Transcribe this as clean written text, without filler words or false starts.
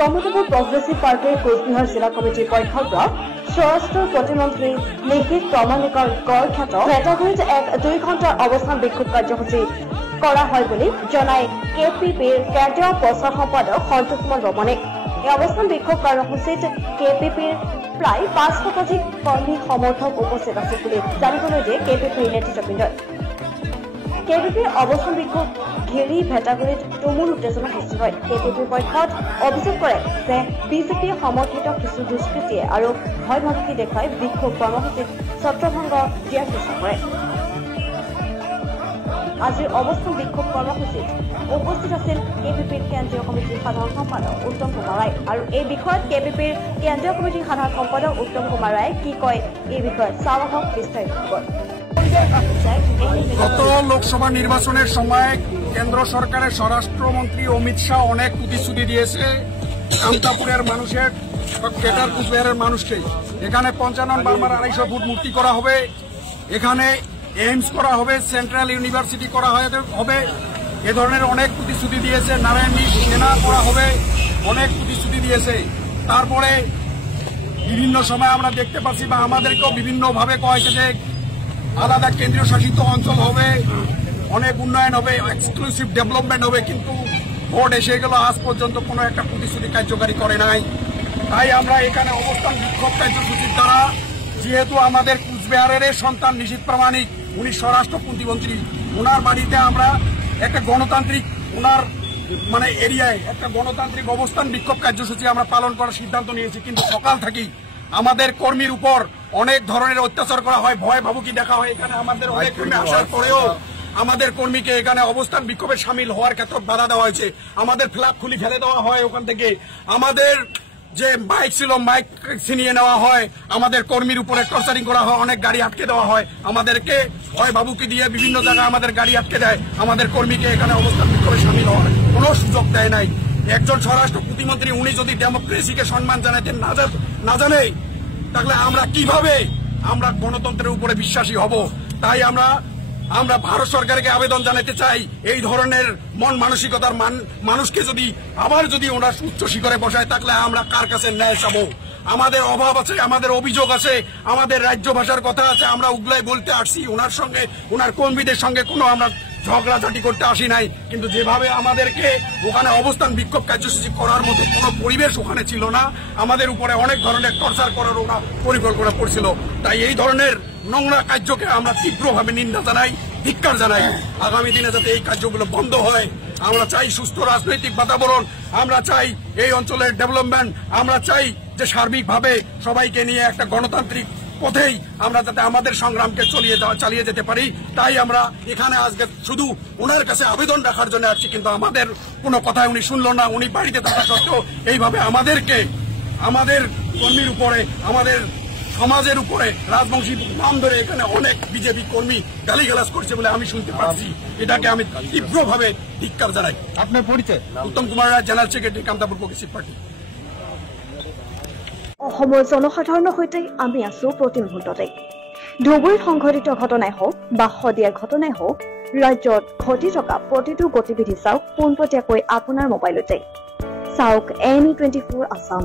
Comfortable progressive পাৰ্টিৰ কোচবিহাৰ জিলা কমিটিৰ পক্ষৰ পৰা স্বৰাষ্ট্ৰ প্ৰতিমন্ত্ৰী নিশীথ প্ৰামাণিকৰ গড় খ্যাত ভেটাগুৰিত এক 2 ঘণ্টাৰ অৱস্থান বিক্ষোভ কাৰ্যসূচী কৰা হয় বুলি জনাই কেপিপিৰ কেন্দ্ৰীয় প্ৰচাৰ সম্পাদক সন্তোষকুমাৰ বৰ্মনে। এই অৱস্থান বিক্ষোভ কাৰ্যসূচীত কেপিপিৰ প্ৰায় 500 কৰ্মী সমৰ্থক উপস্থিত আছিল বুলি জানিবলৈ দিয়ে কেপিপিৰ নেতৃত্ববৃন্দই। কেপিপিৰ অৱস্থান বিক্ষোভ ঘেৰি ভেটাগুৰিত তুমুল উত্তেজনা সৃষ্টি হয়। কেপিপিৰ পক্ষত অভিযোগ কৰে যে বিজেপিয়ে সমৰ্থিত কিছু দুষ্কৃতিয়ে আৰু ভয় ভাবুকি দেখুৱাই বিক্ষোভ কৰ্মসূচীত ছত্ৰভংগ দিয়াৰ চেষ্টা কৰে। আজিৰ অৱস্থান বিক্ষোভ কৰ্মসূচীত উপস্থিত আছিল কেপিপিৰ কেন্দ্ৰীয় কমিটিৰ সাধাৰণ সম্পাদক উত্তম কুমাৰ ৰায়। আৰু এই বিষয়ত কেপিপিৰ কেন্দ্ৰীয় কমিটিৰ সাধাৰণ সম্পাদক উত্তম কুমাৰ ৰায়ে কি কয় এই বিষয়ত চাওঁ আহক বিস্তাৰিত খবৰ। গত লোকসভা নির্বাচনের সময় কেন্দ্র সরকারের স্বরাষ্ট্রমন্ত্রী অমিত শাহ অনেক প্রতিশ্রুতি দিয়েছে কামতাপুরের মানুষের গ্রেটার কুচবিহারের মানুষকে। এখানে 55 বার্মার 250 ফুট মূর্তি করা হবে, এখানে এইমস করা হবে, সেন্ট্রাল ইউনিভার্সিটি করা হবে, এ ধরনের অনেক প্রতিশ্রুতি দিয়েছে। নারায়ণী সেনা করা হবে, অনেক প্রতিশ্রুতি দিয়েছে। তারপরে বিভিন্ন সময় আমরা দেখতে পাচ্ছি বা আমাদেরকেও বিভিন্নভাবে কয়েছে যে আলাদা কেন্দ্রীয় শাসিত অঞ্চল হবে, অনেক উন্নয়ন হবে, এক্সক্লুসিভ ডেভেলপমেন্ট হবে, কিন্তু ভোট এসে গেল আজ পর্যন্ত কোনো একটা প্রতিশ্রুতি কার্যকারী করে নাই। তাই আমরা এখানে অবস্থান বিক্ষোভ কার্যসূচির দ্বারা যেহেতু আমাদের কুচবিহারের সন্তান নিশীথ প্রামাণিক উনি স্বরাষ্ট্র প্রতিমন্ত্রী, ওনার বাড়িতে আমরা একটা গণতান্ত্রিক ওনার মানে এরিয়ায় একটা গণতান্ত্রিক অবস্থান বিক্ষোভ কার্যসূচি আমরা পালন করার সিদ্ধান্ত নিয়েছি। কিন্তু সকাল থেকেই আমাদের কর্মীর উপর অনেক ধরনের অত্যাচার করা হয়, ভয় ভাবুকি দেখা হয়। এখানে আমাদের অনেক কর্মী আসার পরেও আমাদের কর্মীকে এখানে অবস্থান বিক্ষোভে সামিল হওয়ার ক্ষেত্রে বাধা দেওয়া হয়েছে। আমাদের ফ্ল্যাগ খুলি ফেলে দেওয়া হয়, ওখান থেকে আমাদের যে মাইক ছিল মাইক ছিনিয়ে নেওয়া হয়, আমাদের কর্মীর উপরে টর্চারিং করা হয়, অনেক গাড়ি আটকে দেওয়া হয়, আমাদেরকে ভয় ভাবুকি দিয়ে বিভিন্ন জায়গায় আমাদের গাড়ি আটকে দেয়। আমাদের কর্মীকে এখানে অবস্থান বিক্ষোভে সামিল হওয়ার কোনো সুযোগ দেয় নাই। একজন স্বরাষ্ট্র প্রতিমন্ত্রী উনি যদি ডেমোক্রেসিকে সম্মান জানাতে না জানে তাহলে আমরা কিভাবে আমরা গণতন্ত্রের উপরে বিশ্বাসী হব? তাই আমরা ভারত সরকারকে আবেদন জানাতে চাই এই ধরনের মন মানসিকতার মানুষকে যদি আবার ওনারা উচ্চ শিখরে বসায় তাহলে আমরা কার কাছে ন্যায় চাবো? আমাদের অভাব আছে, আমাদের অভিযোগ আছে, আমাদের রাজ্য ভাষার কথা আছে, আমরা উগলাই বলতে আসছি। ওনার সঙ্গে ওনার কর্মীদের সঙ্গে কোনো আমরা ঝগড়াঝাটি করতে আসি নাই। কিন্তু যেভাবে আমাদেরকে ওখানে অবস্থান বিক্ষোভ কার্যসূচি করার মতো কোনো পরিবেশ ওখানে ছিল না, আমাদের উপরে অনেক ধরনের টর্চার করার ওরা পরিকল্পনা করছিল। তাই এই ধরনের নোংরা কার্যকে আমরা তীব্রভাবে নিন্দা জানাই, ধিক্কার জানাই। আগামী দিনে যাতে এই কার্যগুলো বন্ধ হয়, আমরা চাই সুস্থ রাজনৈতিক বাতাবরণ, আমরা চাই এই অঞ্চলের ডেভেলপমেন্ট, আমরা চাই যে সার্বিকভাবে সবাইকে নিয়ে একটা গণতান্ত্রিক পথেই আমরা যাতে আমাদের সংগ্রামকে চালিয়ে যেতে পারি। তাই আমরা এখানে আজকে শুধু ওনার কাছে আবেদন রাখার জন্য আসছি, কিন্তু আমাদের কোনো কথাই উনি শুনল না। উনি বাড়িতে থাকা সত্ত্বেও এইভাবে আমাদেরকে আমাদের কর্মীর উপরে আমাদের সমাজের উপরে রাজবংশী নাম ধরে এখানে অনেক বিজেপি কর্মী গালিগালাজ করছে বলে আমি শুনতে পাচ্ছি। এটাকে আমি তীব্রভাবে ধিক্কার জানাই। আপনার পরিচয়? Uttam Kumar Roy, general secretary Kamtapur Progressive Party. অসমৰ জনসাধাৰণৰ সৈতে আমি আছো প্ৰতি মুহূৰ্ততে। ধুবুৰীত সংঘটিত ঘটনাই হওক বা শদিয়াৰ ঘটনাই হওক, ৰাজ্যত ঘটি থকা প্ৰতিটো গতিবিধি চাওক পোনপটীয়াকৈ আপোনাৰ মোবাইলতে। চাওক NE24 আছাম।